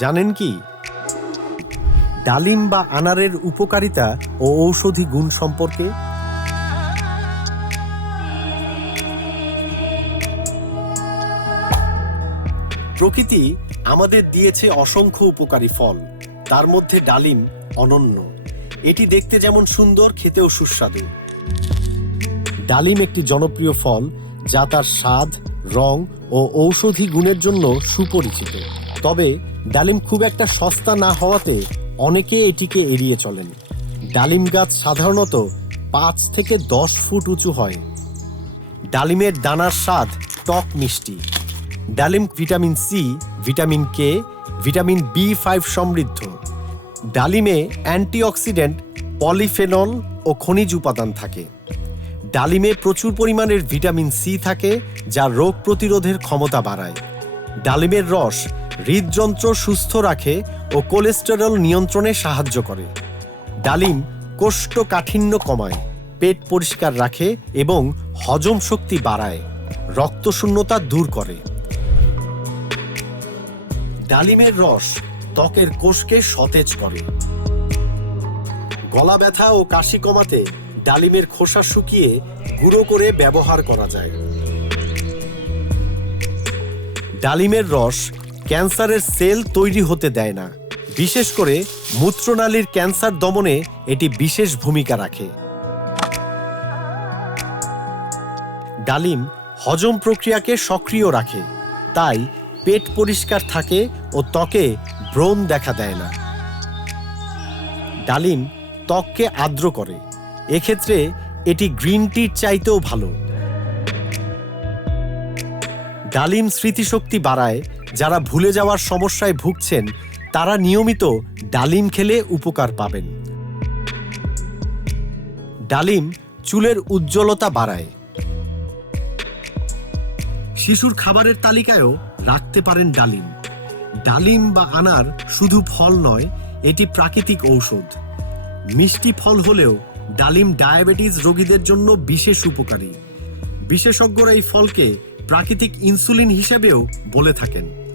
জানেন কি? ডালিম বা আনারের উপকারিতা ও ঔষধি গুণ সম্পর্কে? প্রকৃতি আমাদের দিয়েছে অসংখ্য উপকারী ফল। তার মধ্যে ডালিম অনন্য। এটি দেখতে যেমন সুন্দর, খেতেও সুস্বাদু। ডালিম একটি জনপ্রিয় ফল যা তার স্বাদ, রং ও ঔষধি গুণের জন্য সুপরিচিত। তবে ডালিম খুব একটা সস্তা না হওয়াতে অনেকে এটিকে এড়িয়ে চলেন। ডালিম গাছ সাধারণত পাঁচ থেকে দশ ফুট উঁচু হয়। ডালিমের দানার স্বাদ টক মিষ্টি। ডালিম vitamin C vitamin K vitamin B five সমৃদ্ধ। ডালিমে অ্যান্টিঅক্সিডেন্ট, পলিফেনল ও খনিজ উপাদান থাকে। ডালিমে প্রচুর পরিমাণের ভিটামিন সি থাকে যা রোগ প্রতিরোধের ক্ষমতা বাড়ায়। ডালিমের রস হৃদযন্ত্র সুস্থ রাখে ও কোলেস্টেরল নিয়ন্ত্রণে সাহায্য করে। ডালিম কোষ্ঠকাঠিন্য কমায়, পেট পরিষ্কার রাখে এবং হজম শক্তি বাড়ায়, রক্তশূন্যতা দূর করে। ডালিমের রস ত্বকের কোষকে সতেজ করে। গলা ব্যথা ও কাশি কমাতে ডালিমের খোসা শুকিয়ে গুঁড়ো করে ব্যবহার করা যায়। ডালিমের রস ক্যান্সারের সেল তৈরি হতে দেয় না। বিশেষ করে মূত্রনালীর ক্যান্সার দমনে এটি বিশেষ ভূমিকা রাখে। ডালিম হজম প্রক্রিয়াকে সক্রিয় রাখে, তাই পেট পরিষ্কার থাকে ও ত্বকে ব্রণ দেখা দেয় না। ডালিম ত্বককে আর্দ্র করে, এক্ষেত্রে এটি গ্রিন টির চাইতেও ভালো। ডালিম স্মৃতিশক্তি বাড়ায় যারা ভুলে যাওয়ার সমস্যায় ভুগছেন, তারা নিয়মিত ডালিম খেলে উপকার পাবেন। ডালিম চুলের উজ্জ্বলতা বাড়ায়। শিশুর খাবারের তালিকায়ও রাখতে পারেন ডালিম। ডালিম বা আনার শুধু ফল নয়, এটি প্রাকৃতিক ঔষধ। মিষ্টি ফল হলেও ডালিম ডায়াবেটিস রোগীদের জন্য বিশেষ উপকারী। বিশেষজ্ঞরা এই ফলকে প্রাকৃতিক ইনসুলিন হিসেবেও বলে থাকেন।